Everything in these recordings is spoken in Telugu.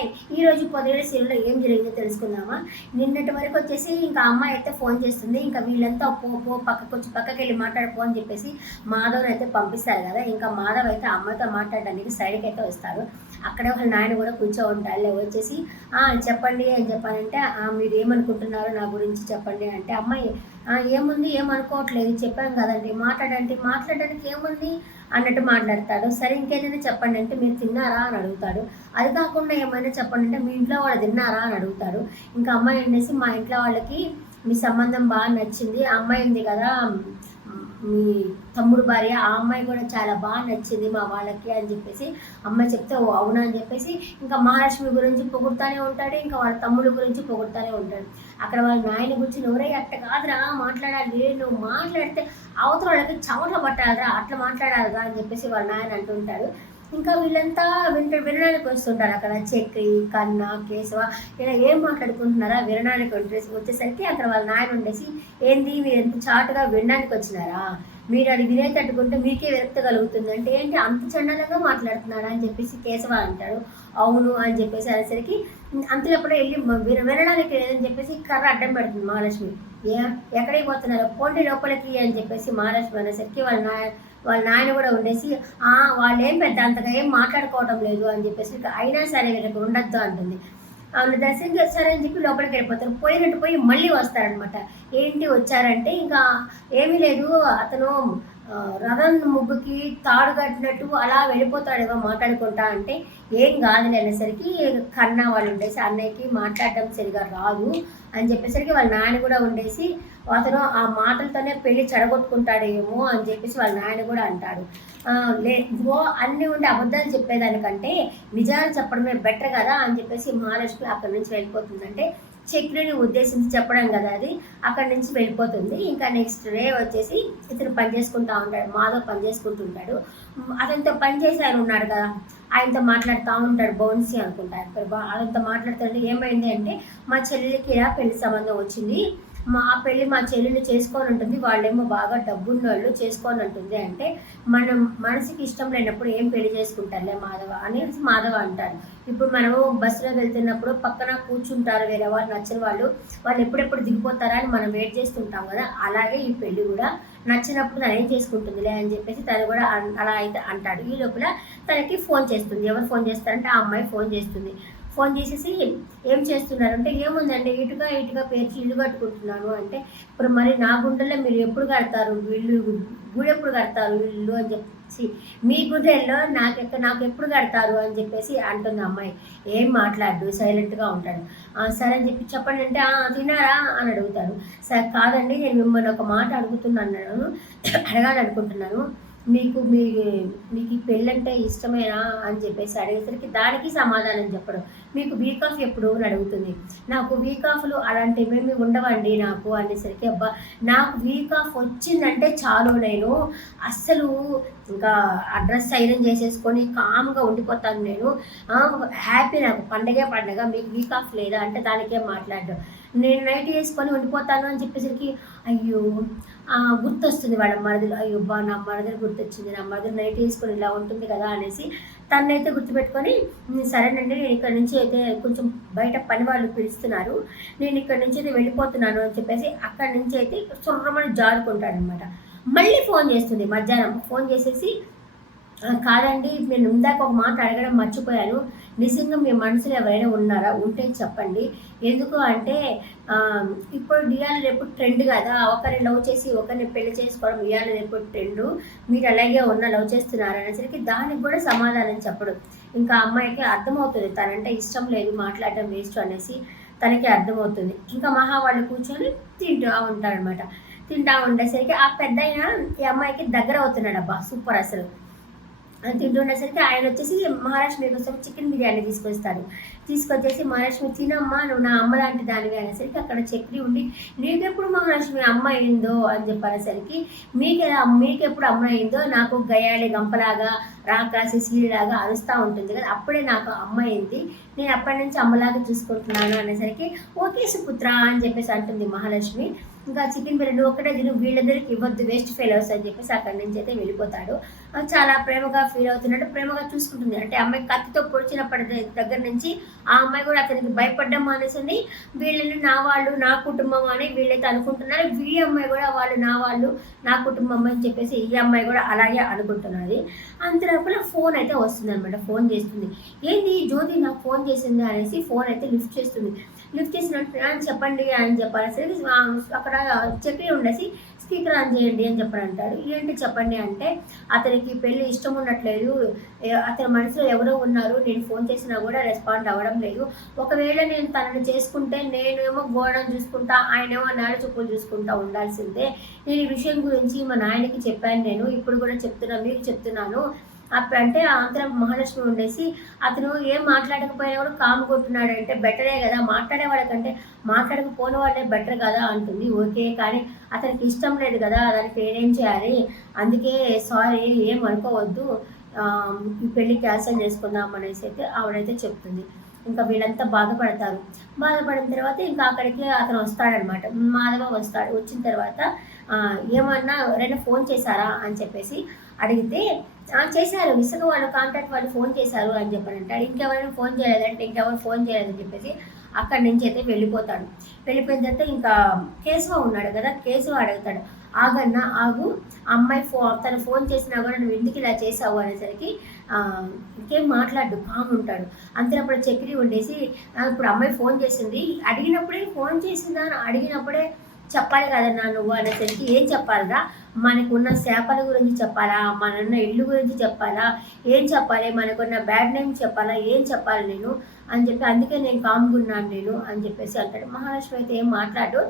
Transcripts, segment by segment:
హాయ్. ఈరోజు పొద్దుగల సీరియల్లో ఏం జరిగిందో తెలుసుకుందామా? నిన్నటి వరకు వచ్చేసి ఇంకా అమ్మాయి అయితే ఫోన్ చేస్తుంది. ఇంకా వీళ్ళంతా పో పక్కకెళ్ళి మాట్లాడిపో అని చెప్పేసి మాధవ్ని అయితే పంపిస్తారు కదా. ఇంకా మాధవ్ అయితే అమ్మాయితో మాట్లాడడానికి సైడ్కి అయితే వస్తారు. అక్కడే వాళ్ళ నాయన కూడా కూర్చో ఉంటారు. వచ్చేసి చెప్పండి అని చెప్పానంటే మీరు ఏమనుకుంటున్నారో నా గురించి చెప్పండి అంటే అమ్మాయి ఏముంది ఏమనుకోవట్లేదు చెప్పాను కదండి మాట్లాడడానికి ఏముంది అన్నట్టు మాట్లాడతాడు. సరే ఇంకేదైనా చెప్పండి అంటే మీరు తిన్నారా అని అడుగుతాడు. అది కాకుండా ఏమైనా చెప్పండి అంటే మీ ఇంట్లో వాళ్ళు తిన్నారా అని అడుగుతాడు. ఇంకా అమ్మాయి అనేసి మా ఇంట్లో వాళ్ళకి మీ సంబంధం బాగా నచ్చింది, ఆ అమ్మాయి ఉంది కదా మీ తమ్ముడు భార్య, ఆ అమ్మాయి కూడా చాలా బాగా నచ్చింది మా వాళ్ళకి అని చెప్పేసి అమ్మాయి చెప్తే ఓ అవునా అని చెప్పేసి ఇంకా మహాలక్ష్మి గురించి పొగుడుతూనే ఉంటాడు. ఇంకా వాళ్ళ తమ్ముడు గురించి పొగుడుతూనే ఉంటాడు. అక్కడ వాళ్ళ నాయన గురించి ఎవరై అట్ట కాదురా మాట్లాడాలి, నువ్వు మాట్లాడితే అవతల వాళ్ళకి చెమటలు పట్టాలిరా, అట్లా మాట్లాడాలిరా అని చెప్పేసి వాళ్ళ నాయన అంటుంటాడు. ఇంకా వీళ్ళంతా వినడానికి వస్తుంటారు. అక్కడ చక్రి, కన్న, కేశవ ఇలా ఏం మాట్లాడుకుంటున్నారా వినడానికి వచ్చేసరికి అక్కడ వాళ్ళ నాయన ఉండేసి ఏంది మీరు ఎంత చాటుగా వినడానికి వచ్చినారా, మీరు అది వినేటట్టుకుంటే మీకే విరక్తి కలుగుతుంది అంటే ఏంటి అంత చండాలంగా మాట్లాడుతున్నారా అని చెప్పేసి కేశవ అంటాడు. అవును అని చెప్పేసి అనేసరికి అంతలోపడే వెళ్ళి వినడానికి లేదని చెప్పేసి కర్ర అడ్డం పెడుతుంది మహాలక్ష్మి. ఎక్కడికి పోతున్నారు పోండి లోపలికి అని చెప్పేసి మహాలక్ష్మి అనేసరికి వాళ్ళ నాయన కూడా ఉండేసి వాళ్ళు ఏం పెద్ద అంతగా ఏం మాట్లాడుకోవటం లేదు అని చెప్పేసి అయినా సరే వీళ్ళకి ఉండొద్దు అంటుంది. అవును దర్శనం చేస్తారని అని చెప్పి లోపలికి వెళ్ళిపోతారు. పోయి మళ్ళీ వస్తారనమాట. ఏంటి వచ్చారంటే ఇంకా ఏమీ లేదు, అతను రథం ముగ్గుకి తాడు కట్టినట్టు అలా వెళ్ళిపోతాడేమో మాట్లాడుకుంటా అంటే ఏం కాదులే అనేసరికి కన్నా వాళ్ళు ఉండేసి అన్నయ్యకి మాట్లాడటం సరిగా రాదు అని చెప్పేసరికి వాళ్ళ నాయన కూడా ఉండేసి అతను ఆ మాటలతోనే పెళ్లి చెడగొట్టుకుంటాడేమో అని చెప్పేసి వాళ్ళ నాయన కూడా అంటాడు. ఇదిగో అన్నీ ఉండి అబద్ధాలు చెప్పేదానికంటే నిజాలు చెప్పడమే బెటర్ కదా అని చెప్పేసి మహాలక్ష్మి అక్కడి నుంచి వెళ్ళిపోతుందంటే చక్రిని ఉద్దేశించి చెప్పడం కదా అది. అక్కడి నుంచి వెళ్ళిపోతుంది. ఇంకా నెక్స్ట్ డే వచ్చేసి ఇతను పని చేసుకుంటూ ఉంటాడు, మాధవ్ పని చేసుకుంటుంటాడు. అతనితో పని చేసి ఆయన ఉన్నాడు కదా, ఆయనతో మాట్లాడుతూ ఉంటాడు. బౌన్సీ అనుకుంటారు. అతనితో మాట్లాడుతుంటే ఏమైంది అంటే మా చెల్లెలికి ఇలా పెళ్లి సంబంధం వచ్చింది, ఆ పెళ్ళి మా చెల్లెలు చేసుకొని ఉంటుంది, వాళ్ళేమో బాగా డబ్బున్న వాళ్ళు చేసుకొని ఉంటుంది అంటే మనం మనసుకి ఇష్టం లేనప్పుడు ఏం పెళ్లి చేసుకుంటారులే మాధవ అని మాధవ అంటారు. ఇప్పుడు మనము బస్సులో వెళ్తున్నప్పుడు పక్కన కూర్చుంటారు వేరే వాళ్ళు నచ్చిన వాళ్ళు ఎప్పుడెప్పుడు దిగిపోతారా అని మనం వెయిట్ చేస్తుంటాం కదా, అలాగే ఈ పెళ్లి కూడా నచ్చినప్పుడు తను ఏం చేసుకుంటుందిలే అని చెప్పేసి తను కూడా అలా అయితే అంటాడు. ఈ లోపల తనకి ఫోన్ చేస్తుంది. ఎవరు ఫోన్ చేస్తారంటే ఆ అమ్మాయి ఫోన్ చేస్తుంది. ఫోన్ చేసేసి ఏం చేస్తున్నారు అంటే ఏముందండి ఇటుగా పేర్చి ఇల్లు కట్టుకుంటున్నాను అంటే ఇప్పుడు మరి నా గుండెల్లో మీరు ఎప్పుడు కడతారు ఇల్లు, గుడి ఎప్పుడు కడతారు ఇల్లు అని చెప్పేసి మీ గుండెల్లో నాకు ఎప్పుడు కడతారు అని చెప్పేసి అంటుంది అమ్మాయి. ఏం మాట్లాడు సైలెంట్గా ఉంటాడు. సరే అని చెప్పి చెప్పండి అంటే తిన్నారా అని అడుగుతారు. సరే కాదండి నేను మిమ్మల్ని ఒక మాట అడగాలనుకుంటున్నాను, మీకు ఈ పెళ్ళంటే ఇష్టమేనా అని చెప్పేసి అడిగేసరికి దానికి సమాధానం చెప్పడం. మీకు వీక్ ఆఫ్ ఎప్పుడు అని అడుగుతుంది. నాకు వీక్ ఆఫ్లు అలాంటివేమీ ఉండవండి నాకు అనేసరికి నాకు వీక్ ఆఫ్ వచ్చిందంటే చాలు, నేను అస్సలు ఇంకా అడ్రస్ సైలెంట్ చేసేసుకొని కామ్గా ఉండిపోతాను, నేను హ్యాపీ, నాకు పండగ మీకు వీక్ ఆఫ్ లేదా అంటే దానికేం మాట్లాడడం. నేను నైట్ వేసుకొని ఉండిపోతాను అని చెప్పేసరికి అయ్యో గుర్తొస్తుంది వాళ్ళ మరదలు. అయ్యో నా మరదలు గుర్తొచ్చింది, నా మరదలు నైట్ వేసుకొని ఇలా ఉంటుంది కదా అనేసి తనైతే గుర్తుపెట్టుకొని సరేనండి నేను ఇక్కడ నుంచి అయితే కొంచెం బయట పని వాళ్ళు పిలుస్తున్నారు, నేను ఇక్కడ నుంచి అయితే వెళ్ళిపోతున్నాను అని చెప్పేసి అక్కడి నుంచి అయితే సుర్రమని జారుకుంటాడనమాట. మళ్ళీ ఫోన్ చేస్తుంది మధ్యాహ్నం. ఫోన్ చేసేసి కాదండి నేను ఇందాక ఒక మాట అడగడం మర్చిపోయాను, నిజంగా మీ మనసులో ఎవరైనా ఉన్నారా, ఉంటే చెప్పండి. ఎందుకు అంటే ఇప్పుడు ఇవాళ రేపు ట్రెండ్ కదా, ఒకరిని లవ్ చేసి ఒకరిని పెళ్లి చేసుకోవడం ఇవాళ రేపు ట్రెండ్, మీరు అలాగే లవ్ చేస్తున్నారు అనేసరికి దానికి కూడా సమాధానం చెప్పడు. ఇంకా అమ్మాయికి అర్థమవుతుంది తనంటే ఇష్టం లేదు, మాట్లాడటం వేస్ట్ అనేసి తనకి అర్థమవుతుంది. ఇంకా మహా వాళ్ళు కూర్చొని తింటూ ఉంటారనమాట. తింటా ఉండేసరికి ఆ పెద్దయిన ఈ అమ్మాయికి దగ్గర అవుతున్నాడు. సూపర్ అసలు తింటుండేసరికి ఆయన వచ్చేసి మహాలక్ష్మి కోసం చికెన్ బిర్యానీ తీసుకొచ్చేసి మహాలక్ష్మి తినమ్మా నువ్వు నా అమ్మ లాంటి దానివి అనేసరికి అక్కడ చక్రి ఉండి నీకెప్పుడు మహాలక్ష్మి అమ్మ అయిందో అని చెప్పనేసరికి మీకెప్పుడు అమ్మ అయిందో, నాకు గయాళి గంపలాగా రాకాసి సీలాగా అరుస్తూ ఉంటుంది కదా, అప్పుడే నాకు అమ్మ అయింది, నేను అప్పటి నుంచి అమ్మలాగా చూసుకుంటున్నాను అనేసరికి ఓకే సుపుత్ర అని చెప్పేసి అంటుంది మహాలక్ష్మి. ఇంకా చికెన్ బిర్యానీ ఒక్కటే తిను, వీళ్ళందరికీ ఇవ్వద్దు, వేస్ట్ ఫెయిల్స్ అని చెప్పేసి అక్కడి నుంచి అయితే వెళ్ళిపోతాడు. చాలా ప్రేమగా ఫీల్ అవుతున్నాడు, ప్రేమగా చూసుకుంటుంది. అంటే అమ్మాయి కత్తితో పొడిచినప్పటి దగ్గర నుంచి ఆ అమ్మాయి కూడా అతనికి భయపడ్డం మానేసింది. వీళ్ళని నా వాళ్ళు, నా కుటుంబం అని వీళ్ళైతే అనుకుంటున్నారు. ఈ అమ్మాయి కూడా వాళ్ళు నా వాళ్ళు, నా కుటుంబం అని చెప్పేసి ఈ అమ్మాయి కూడా అలాగే అనుకుంటున్నది. అంతలోపల ఫోన్ అయితే వస్తుంది అనమాట. ఫోన్ చేస్తుంది. ఏంది జ్యోతి నాకు ఫోన్ చేసింది అనేసి ఫోన్ అయితే లిఫ్ట్ చేస్తుంది. లిఫ్ట్ చేసినట్టు చెప్పండి అని చెప్పాలి. అక్కడ చెప్పి ఉండేసి స్పీకర్ ఆన్ చేయండి అని చెప్పని అంటాడు. ఏంటి చెప్పండి అంటే, అతనికి పెళ్ళి ఇష్టం ఉండట్లేదు, అతని మనసులో ఎవరో ఉన్నారు, నేను ఫోన్ చేసినా కూడా రెస్పాండ్ అవ్వడం లేదు. ఒకవేళ నేను తనని చేసుకుంటే నేనేమో గోడను చూసుకుంటా, ఆయనేమో నేల చుప్పులు చూసుకుంటా ఉండాల్సిందే. నేను ఈ విషయం గురించి మా నాయనకి చెప్పాను, నేను ఇప్పుడు కూడా చెప్తున్నాను, మీకు చెప్తున్నాను. అంటే అంతరం మహాలక్ష్మి ఉండేసి అతను ఏం మాట్లాడకపోయినా కూడా కాము కొట్టున్నాడు అంటే బెటరే కదా, మాట్లాడే వాళ్ళకంటే మాట్లాడకపోయిన వాళ్ళే బెటర్ కదా అంటుంది. ఓకే, కానీ అతనికి ఇష్టం లేదు కదా, దానికి నేనేం చేయాలి, అందుకే సారీ ఏం అనుకోవద్దు, ఈ పెళ్ళి క్యాన్సిల్ చేసుకుందాం అనేసి అయితే ఆవిడైతే చెప్తుంది. ఇంకా వీళ్ళంతా బాధపడతారు. బాధపడిన తర్వాత ఇంకా అక్కడికి అతను వస్తాడనమాట. మాధవ వస్తాడు. వచ్చిన తర్వాత ఏమన్నా ఎవరైనా ఫోన్ చేశారా అని చెప్పేసి అడిగితే చేశారు, ఇసుక వాళ్ళు కాంటాక్ట్ వాళ్ళు ఫోన్ చేశారు అని చెప్పని అంటాడు. ఇంకెవరైనా ఫోన్ చేయలేదంటే ఇంకెవరు ఫోన్ చేయలేదని చెప్పేసి అక్కడి నుంచి అయితే వెళ్ళిపోతాడు. వెళ్ళిపోయిన తర్వాత ఇంకా కేశవ ఉన్నాడు కదా, కేశవ అడుగుతాడు, ఆగన్నా ఆగు, అమ్మాయి తను ఫోన్ చేసినా కూడా నువ్వు ఎందుకు ఇలా చేసావు అనేసరికి ఇంకేం మాట్లాడు, కామ్ ఉంటాడు. అంతేనప్పుడు చక్రి ఉండేసి ఇప్పుడు అమ్మాయి ఫోన్ చేసింది, అడిగినప్పుడే ఫోన్ చేసిందా అని అడిగినప్పుడే చెప్పాలి కదన్నా నువ్వు అనేసరికి ఏం చెప్పాలిరా, మనకున్న శాపల గురించి చెప్పాలా, మనన్న ఇల్లు గురించి చెప్పాలా, ఏం చెప్పాలి, మనకున్న బ్యాడ్ నేమ్ చెప్పాలా, ఏం చెప్పాలి నేను అని చెప్పి, అందుకే నేను కామ్గున్నాను నేను అని చెప్పేసి అంటాడు. మహాలక్ష్మి అయితే ఏం మాట్లాడు,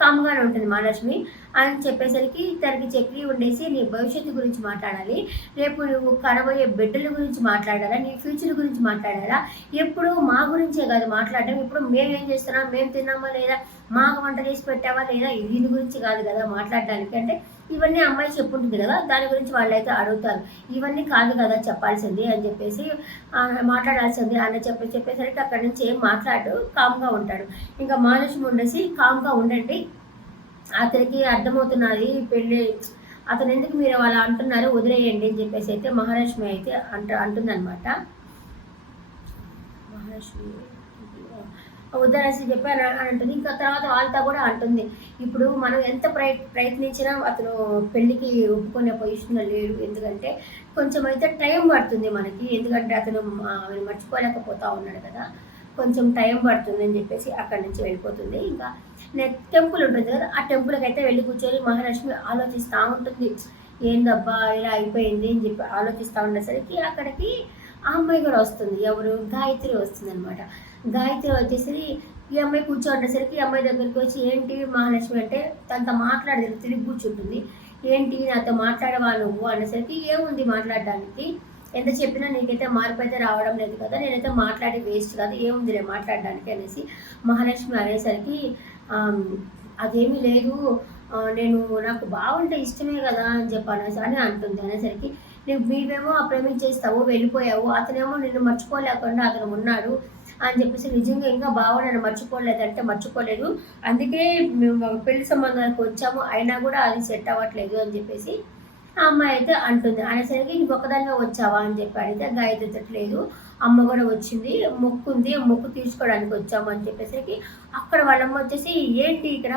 కామ్గానే ఉంటుంది మహాలక్ష్మి అని చెప్పేసరికి తనకి చక్రి ఉండేసి నీ భవిష్యత్తు గురించి మాట్లాడాలి, రేపు నువ్వు కనబోయే బిడ్డల గురించి మాట్లాడాలా, నీ ఫ్యూచర్ గురించి మాట్లాడాలా, ఎప్పుడు మా గురించే కాదు మాట్లాడడం, ఇప్పుడు మేము ఏం చేస్తున్నాం, మేము తిన్నామా లేదా, మాకు వంట చేసి పెట్టావా లేదా, దీని గురించి కాదు కదా మాట్లాడడానికి అంటే ఇవన్నీ అమ్మాయి చెప్పుంటుంది కదా, దాని గురించి వాళ్ళైతే అడుగుతారు. ఇవన్నీ కాదు కదా చెప్పాల్సింది అని చెప్పేసి మాట్లాడాల్సింది అని చెప్పేసరికి అక్కడి నుంచి ఏం మాట్లాడు, కామ్గా ఉంటాడు. ఇంకా మహాలక్ష్మి ఉండేసి కామ్గా ఉండండి, అతనికి అర్థమవుతున్నది పెళ్ళి, అతను ఎందుకు మీరు అలా అంటున్నారు, వదిలేయండి అని చెప్పేసి అయితే మహాలక్ష్మి అయితే అంటుందన్నమాట. మహాలక్ష్మి వద్దనేసి చెప్పాను అంటుంది. ఇంకా తర్వాత వాళ్ళతో కూడా అంటుంది, ఇప్పుడు మనం ఎంత ప్రయత్నించినా అతను పెళ్ళికి ఒప్పుకునే పొజిషన్లో లేడు, ఎందుకంటే కొంచెం అయితే టైం పడుతుంది మనకి, ఎందుకంటే అతను మర్చిపోలేకపోతా ఉన్నాడు కదా, కొంచెం టైం పడుతుంది అని చెప్పేసి అక్కడి నుంచి వెళ్ళిపోతుంది. ఇంకా టెంపుల్ ఉంటుంది కదా, ఆ టెంపుల్కి అయితే వెళ్ళి కూర్చొని మహాలక్ష్మి ఆలోచిస్తూ ఉంటుంది, ఏందబ్బా ఇలా అయిపోయింది అని చెప్పి ఆలోచిస్తూ ఉండేసరికి అక్కడికి ఆ అమ్మాయి కూడా వస్తుంది. ఎవరు, గాయత్రి వస్తుంది అనమాట. గాయత్రి వచ్చేసి ఈ అమ్మాయి కూర్చోండేసరికి ఈ అమ్మాయి దగ్గరికి వచ్చి ఏంటి మహాలక్ష్మి అంటే తనతో మాట్లాడదు, తిరిగి కూర్చుంటుంది. ఏంటి నాతో మాట్లాడవా నువ్వు అనేసరికి ఏముంది మాట్లాడడానికి, ఎంత చెప్పినా నీకైతే మార్పు అయితే రావడం లేదు కదా, నేనైతే మాట్లాడి వేస్ట్ కాదు, ఏముందిలే మాట్లాడడానికి అనేసి మహాలక్ష్మి అనేసరికి అదేమీ లేదు, నేను నాకు బాగుంటే ఇష్టమే కదా అని చెప్పాను అని అంటుంది. అనేసరికి నువ్వు మీవేమో ప్రేమించేస్తావు, వెళ్ళిపోయావు, అతనేమో నిన్ను మర్చిపోలేకుండా అతను ఉన్నాడు అని చెప్పేసి, నిజంగా ఇంకా బాగున్నాను మర్చిపోలేదంటే మర్చిపోలేదు, అందుకే మేము పెళ్లి సంబంధానికి వచ్చాము, అయినా కూడా అది సెట్ అవ్వట్లేదు అని చెప్పేసి ఆ అమ్మాయి అయితే అంటుంది. అనేసరికి నీకు ఒక్కదానిగా వచ్చావా అని చెప్పి అడిగితే గాయత్రి తిట్టలేదు, అమ్మ కూడా వచ్చింది, మొక్కు ఉంది, మొక్కు తీసుకోవడానికి వచ్చాము అని చెప్పేసరికి అక్కడ వాళ్ళమ్మ వచ్చేసి ఏంటి ఇక్కడ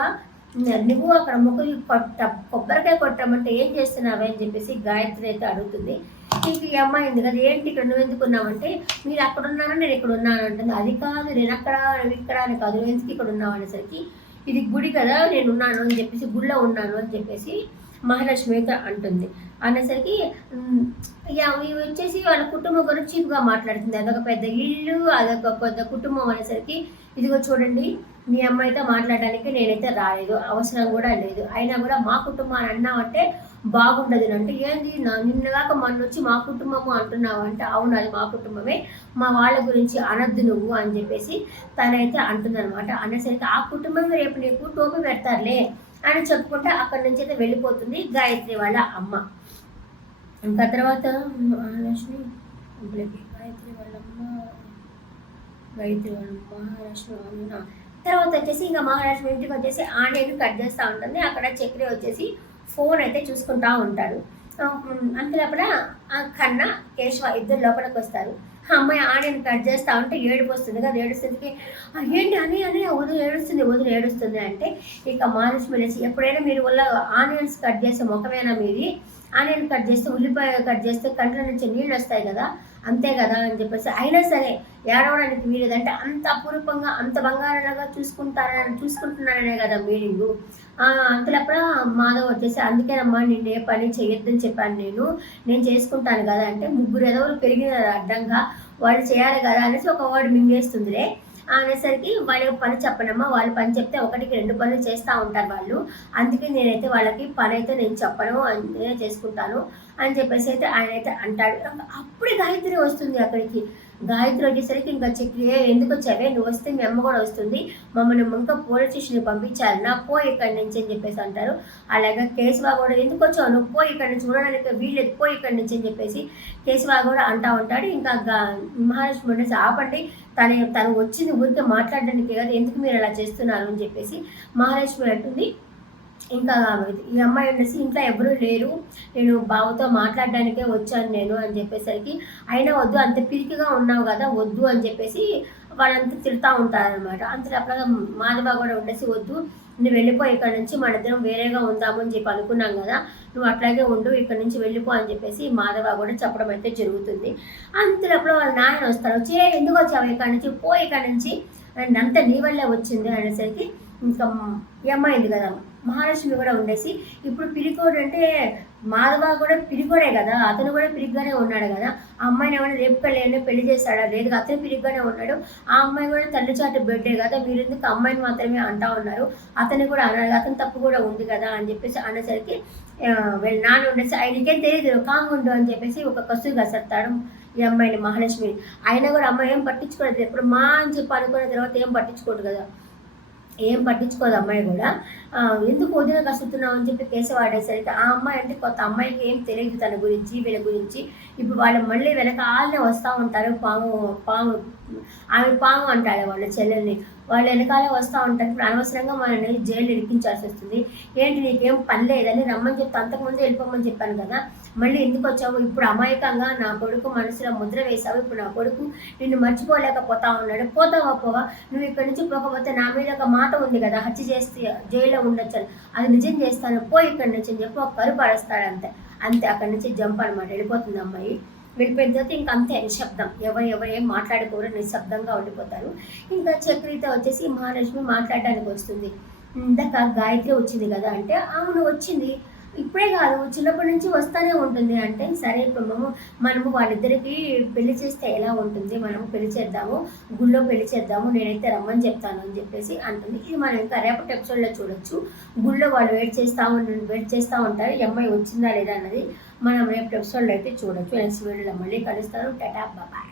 నువ్వు అక్కడ మొక్కు కొబ్బరికాయ కొట్టామంటే ఏం చేస్తున్నావే అని చెప్పేసి గాయత్రి అయితే అడుగుతుంది. నీకు ఈ అమ్మాయి ఉంది కదా, ఏంటి ఇక్కడ నువ్వు ఎందుకున్నావంటే మీరు అక్కడ ఉన్నాను నేను ఇక్కడ ఉన్నాను అంటుంది. అది కాదు, నేను అక్కడ ఇక్కడ అని కాదు, నువ్వు ఎందుకు ఇక్కడ ఉన్నావు అనేసరికి ఇది గుడి కదా నేను ఉన్నాను అని చెప్పేసి, గుడిలో ఉన్నాను అని చెప్పేసి మహాలక్ష్మి అయితే అంటుంది. అనేసరికి ఇవి వచ్చేసి వాళ్ళ కుటుంబం గురించి చీప్గా మాట్లాడుతుంది, అదొక పెద్ద ఇల్లు, అదొక పెద్ద కుటుంబం అనేసరికి ఇదిగో చూడండి మీ అమ్మాయితో మాట్లాడడానికి నేనైతే రాలేదు, అవసరం కూడా లేదు, అయినా కూడా మా కుటుంబాన్ని అన్నావంటే బాగుండదు అంటే ఏంది నిన్నగాక మొన్న వచ్చి మా కుటుంబము అంటున్నావు అంటే అవును అది మా కుటుంబమే, మా వాళ్ళ గురించి అనద్దు నువ్వు అని చెప్పేసి తనైతే అంటుందన్నమాట. అనేసరికి ఆ కుటుంబం రేపు నీకు టోపీ పెడతారులే అని చెప్పుకుంటే అక్కడి నుంచి అయితే వెళ్ళిపోతుంది గాయత్రి వాళ్ళ అమ్మ. ఇంకా తర్వాత మహాలక్ష్మి గాయత్రి వాళ్ళమ్మ మహాలక్ష్మి తర్వాత వచ్చేసి ఇంకా మహాలక్ష్మి ఇంటికి వచ్చేసి ఆనియన్ కట్ చేస్తూ ఉంటుంది. అక్కడ చక్రి వచ్చేసి ఫోన్ అయితే చూసుకుంటా ఉంటాడు. అంతలోపల కన్నా కేశవ ఇద్దరు లోపలికి వస్తారు. అమ్మాయి ఆనియన్ కట్ చేస్తూ ఉంటే ఏడుపు వస్తుంది కదా, ఏడుస్తుంది. ఏంటి అని వదిలి ఏడుస్తుంది అంటే ఇక మహాలక్ష్మి లేచి, ఎప్పుడైనా మీరు వల్ల ఆనియన్స్ కట్ చేసే ముఖమేనా మీది? ఆనియన్ కట్ చేస్తే ఉల్లిపాయ కట్ చేస్తే కంట్ల నుంచి నీళ్ళు వస్తాయి కదా, అంతే కదా అని చెప్పేసి, అయినా సరే ఏడవడానికి వీలేదంటే అంత అపురూపంగా అంత బంగారంలాగా చూసుకుంటున్నారనే కదా మీనింగు. అంతలోపల మాధవ్ వచ్చేసి, అందుకేనమ్మా నిన్ను ఏ పని చేయొద్దని చెప్పాను, నేను చేసుకుంటాను కదా అంటే, ముగ్గురు ఎదవలు పెరిగిన అడ్డంగా వాళ్ళు చేయాలి కదా అనేసి ఒక వర్డ్ మింగేస్తుందిలే అనేసరికి, వాళ్ళకి పని చెప్పనమ్మా, వాళ్ళు పని చెప్తే ఒకటికి 2 పనులు చేస్తూ ఉంటారు వాళ్ళు, అందుకే నేనైతే వాళ్ళకి పని అయితే నేను చెప్పను, నేనే చేసుకుంటాను అని చెప్పేసి అయితే ఆయన అయితే అంటాడు. అప్పుడే గాయత్రి వస్తుంది అక్కడికి. గాయత్రి వచ్చేసరికి ఇంకా చక్రి, ఎందుకు వచ్చావే, నువ్వు వస్తే మీ అమ్మ కూడా వస్తుంది, మమ్మల్ని ఇంకా పోలీస్ స్టేషన్కి పంపించాలి, నా పో ఇక్కడి నుంచి అని చెప్పేసి అంటారు. అలాగే కేశవ కూడా, ఎందుకు వచ్చావు నువ్వు, పో ఇక్కడి నుంచి, చూడడానికి వీళ్ళేది, పో ఇక్కడి నుంచి అని చెప్పేసి కేశవ కూడా అంటూ ఉంటాడు. ఇంకా మహాలక్ష్మి ఉండేసి, ఆపండి, తను వచ్చింది ఊరికే మాట్లాడడానికి కదా, ఎందుకు మీరు అలా చేస్తున్నారు అని చెప్పేసి మహాలక్ష్మి అంటుంది. ఇంకా ఈ అమ్మాయి ఉండేసి, ఇంట్లో ఎవరూ లేరు, నేను బావతో మాట్లాడడానికే వచ్చాను నేను అని చెప్పేసరికి, అయినా వద్దు, అంత పిరికిగా ఉన్నావు కదా, వద్దు అని చెప్పేసి వాళ్ళంతా తిడుతూ ఉంటారనమాట. అంతలోపల మాధవ కూడా ఉండేసి, వద్దు నువ్వు వెళ్ళిపో ఇక్కడ నుంచి, మన ఇద్దరం వేరేగా ఉందాము అని చెప్పి అనుకున్నాం కదా, నువ్వు అట్లాగే ఉండు, ఇక్కడ నుంచి వెళ్ళిపో అని చెప్పేసి మాధవ కూడా చెప్పడం అయితే జరుగుతుంది. అంతలోపల వాళ్ళ నాన్న వస్తారు. ఎందుకు వచ్చావు ఇక్కడ నుంచి, పో ఇక్కడ నుంచి, అండ్ అంతా నీ వల్లే వచ్చింది అనేసరికి, ఇంకా ఈ అమ్మాయింది కదా మహాలక్ష్మి కూడా ఉండేసి, ఇప్పుడు పిరికోడు అంటే మాధవ కూడా పిరికోడే కదా, అతను కూడా పిరిగ్గానే ఉన్నాడు కదా, ఆ అమ్మాయిని ఏమైనా రేపు పెళ్లి చేస్తాడా, లేదు అతను పిరిగ్గానే ఉన్నాడు, ఆ అమ్మాయి కూడా తల్లిచాటు బిడ్డే కదా, మీరు ఎందుకు అమ్మాయిని మాత్రమే అంటా ఉన్నారు, అతను కూడా అన్నాడు, అతని తప్పు కూడా ఉంది కదా అని చెప్పేసి అనేసరికి, వీళ్ళ నాన్న ఉండేసి, ఆయనకేం తెలియదు కాంగుండు అని చెప్పేసి ఒక కసురు కసెత్తాడు ఈ అమ్మాయిని మహాలక్ష్మిని. అయినా కూడా అమ్మాయి ఏం పట్టించుకోలేదు, ఎప్పుడు మా అని చెప్పి అనుకున్న తర్వాత ఏం పట్టించుకోడు కదా, ఏం పట్టించుకోదు అమ్మాయి కూడా. ఎందుకు వదిన కసుతున్నావు అని చెప్పి కేశవాడేసరికి, ఆ అమ్మాయి అంటే కొత్త అమ్మాయికి ఏం తెలియదు తన గురించి వీళ్ళ గురించి. ఇప్పుడు వాళ్ళు మళ్ళీ వెనకాలనే వస్తూ ఉంటారు, ఆమె పాము అంటాడు వాళ్ళ చెల్లెల్ని, వాళ్ళు వెనకాలే వస్తూ ఉంటారు. ఇప్పుడు అనవసరంగా మనల్ని జైలు ఇరికించాల్సి వస్తుంది, ఏంటి నీకేం పని లేదని రమ్మని చెప్తే అంతకుముందే వెళ్ళిపోమని చెప్పాను కదా, మళ్ళీ ఎందుకు వచ్చావు, ఇప్పుడు అమాయకంగా నా కొడుకు మనసులో ముద్ర వేశావు, ఇప్పుడు నా కొడుకు నిన్ను మర్చిపోలేకపోతా ఉన్నాడు, పోతావా పోవా, నువ్వు ఇక్కడి నుంచి పోకపోతే నా మీద ఒక మాట ఉంది కదా, హత్య చేస్తే జైల్లో ఉండొచ్చు, అది నిజం చేస్తాను, పో ఇక్కడి నుంచి అని చెప్పి ఒక కరుపు అరుస్తాడు. అంతే అక్కడి నుంచి జంప్ అనమాట, వెళ్ళిపోతుంది అమ్మాయి. వెళ్ళిపోయిన తర్వాత ఇంకా అంతే నిశ్శబ్దం, ఎవరు ఏం మాట్లాడుకోరు, నిశ్శబ్దంగా ఉండిపోతారు. ఇంకా చక్రితో వచ్చేసి మహాలక్ష్మి మాట్లాడడానికి వస్తుంది. ఇందాక గాయత్రి వచ్చింది కదా అంటే, అవును వచ్చింది, ఇప్పుడే కాదు చిన్నప్పటి నుంచి వస్తూనే ఉంటుంది అంటే, సరే ఇప్పుడు మనము వాళ్ళిద్దరికి పెళ్లి చేస్తే ఎలా ఉంటుంది, మనము పెళ్లి చేద్దాము, గుళ్ళో పెళ్లి చేద్దాము, నేనైతే రమ్మని చెప్తాను అని చెప్పేసి అంటుంది. ఇది మనం ఇంకా రేపటి ఎపిసోడ్లో చూడొచ్చు. గుళ్ళో వాళ్ళు వెయిట్ చేస్తూ ఉంటారు, ఈ అమ్మాయి వచ్చిందా లేదా అన్నది మనం రేపటి ఎపిసోడ్లో అయితే చూడొచ్చు. నెక్స్ట్ వీడియోలో మళ్ళీ కలుస్తారు. టాటా బాయ్.